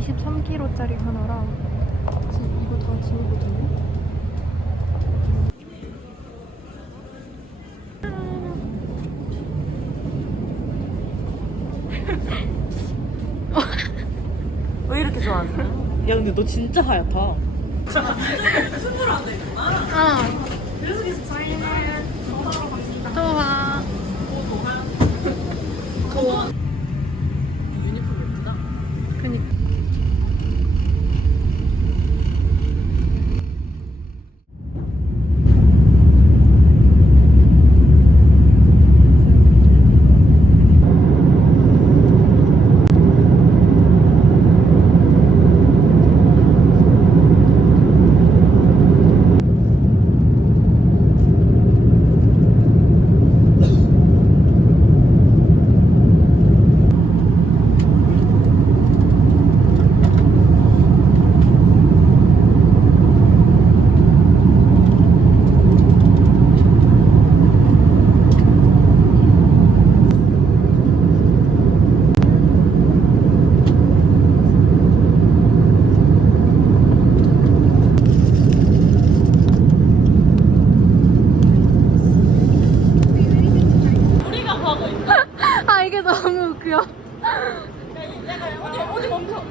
23kg짜리 하나랑 지금 이거 다 짐이거든요. 왜 이렇게 좋아하세요? 야 근데 너 진짜 하얗다. 아. 또 와. 유니 너무 웃겨.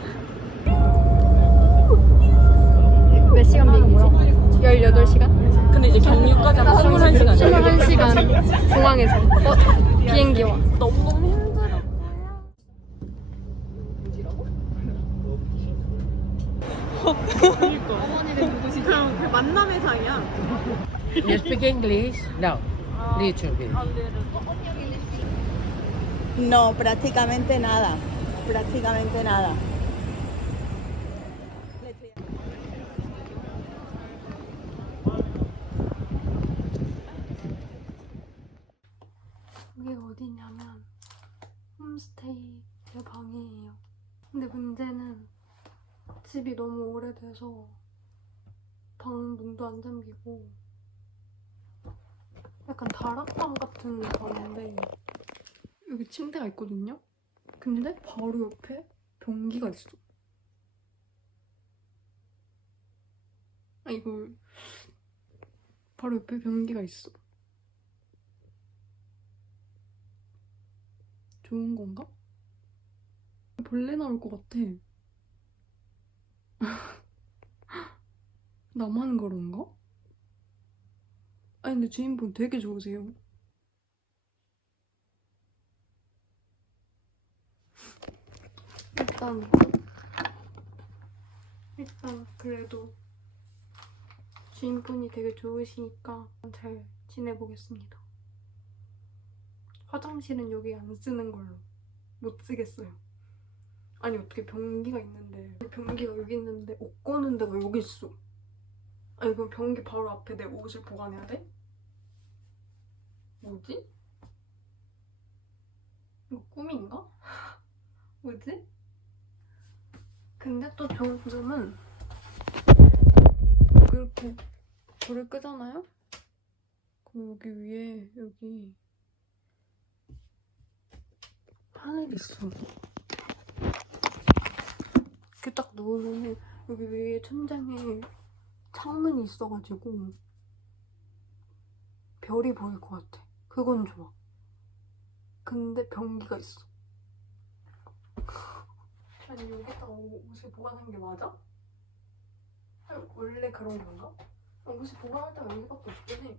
몇 시간 비행기지? 18시간? 근데 이제 경유까지 하면 21시간. 21시간 공항에서 어, 비행기 와. 너무너무 힘들어. 그냥 그 만남의 상이야. You speak English? No. Little bit. No, prácticamente nada. Prácticamente nada. 여기가 어디냐면 홈스테이 제 방이에요. 근데 문제는 집이 너무 오래돼서 방 문도 안 잠기고 약간 다락방 같은 방인데 여기 침대가 있거든요. 근데 바로 옆에 변기가 있어. 아 이거 바로 옆에 변기가 있어. 좋은 건가? 벌레 나올 것 같아. 나만 그런가? 아니 근데 주인분 되게 좋으세요. 일단 일단 그래도 주인분이 되게 좋으시니까 잘 지내보겠습니다. 화장실은 여기 안 쓰는 걸로 못 쓰겠어요. 아니 어떻게 변기가 있는데 변기가 여기 있는데 옷 꺼는 데가 여기 있어. 아니 그럼 변기 바로 앞에 내 옷을 보관해야 돼? 뭐지? 이거 꿈인가? 뭐지? 근데 또 좋은 점은 이렇게 불을 끄잖아요? 그럼 여기 위에 여기 하늘이 있어. 이렇게 딱 누우면 여기 위에 천장에 창문이 있어가지고 별이 보일 것 같아. 그건 좋아. 근데 변기가 있어. 아니 여기다가 옷- 옷을 보관하는 게 맞아? 원래 그런 건가? 아, 옷을 보관할 때가 여기밖에 해.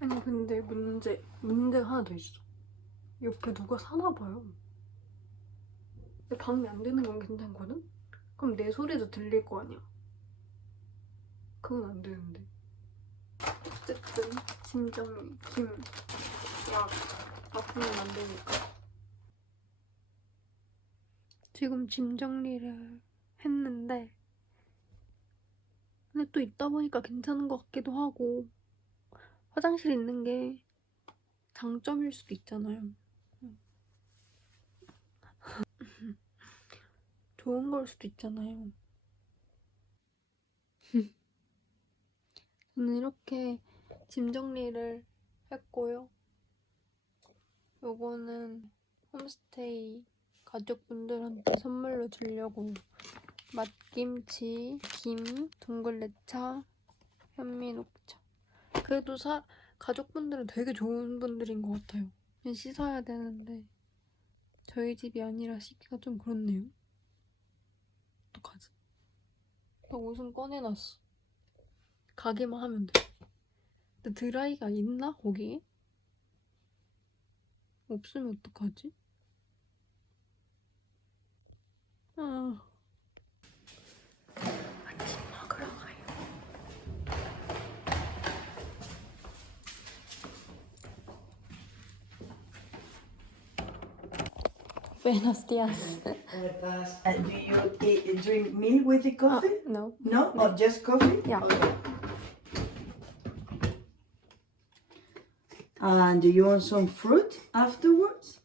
아니 근데 문제 문제가 하나 더 있어. 옆에 누가 사나 봐요. 근데 방음이 안 되는 건 괜찮거든? 그럼 내 소리도 들릴 거 아니야. 그건 안 되는데. 어쨌든 진정이 김약 아프면 안 되니까. 지금 짐 정리를 했는데 근데 또 있다 보니까 괜찮은 것 같기도 하고 화장실 있는 게 장점일 수도 있잖아요. 좋은 걸 수도 있잖아요. 저는 이렇게 짐 정리를 했고요. 요거는 홈스테이 가족분들한테 선물로 주려고 맛김치, 김, 둥글레차, 현미녹차. 그래도 사, 가족분들은 되게 좋은 분들인 것 같아요. 그냥 씻어야 되는데 저희 집이 아니라 씻기가 좀 그렇네요. 어떡하지? 나 옷은 꺼내놨어. 가게만 하면 돼. 근데 드라이가 있나 거기에? 없으면 어떡하지? Oh. I'm not gonna lie. Buenos dias. Uh, do you eat, drink milk with the coffee? Uh, no. No? Or oh, just coffee? Yeah. Okay. And do you want some fruit afterwards?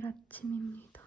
오늘 아침입니다.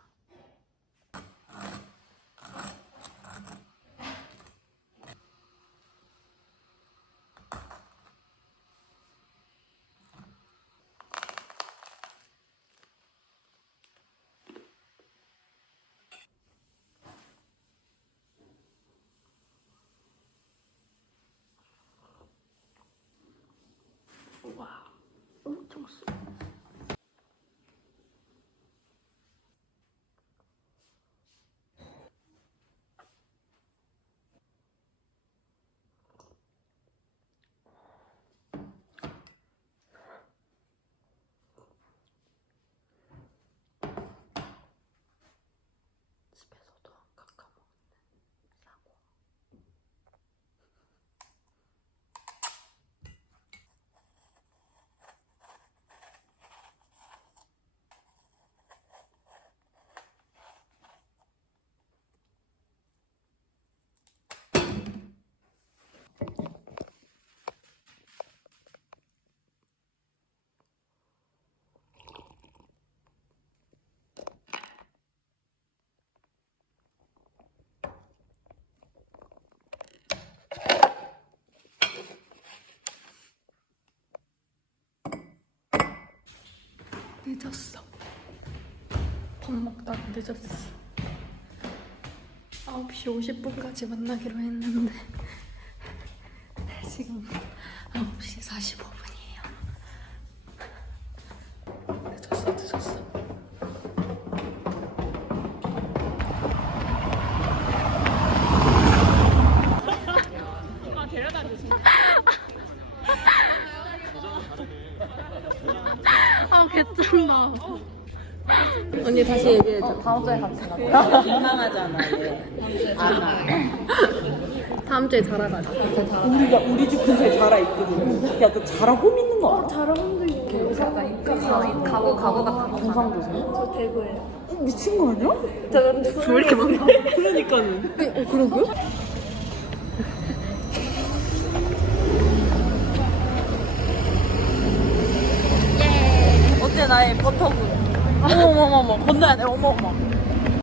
늦었어. 밥 먹다가 늦었어. 9시 50분까지 만나기로 했는데 지금 9시 45분 아, 개쩐다. 언니 다시 얘기해 줘. 다음 주에 같이 가. 민망하잖아 얘. 다음 주에 자라 가자. 우리가 우리 집 근처에 자라 있거든. 야 너 자라 홈 있는 거 알아? 자라 혼도 있게. 가고 가고 같은 경상도세요? 저 대구예요. 어, 미친 거 아니야? 왜 이렇게 많아? 그러니까는. 어 그러고요? 어때 나의 버터군? 어머머머머 건너야 돼 어머어머.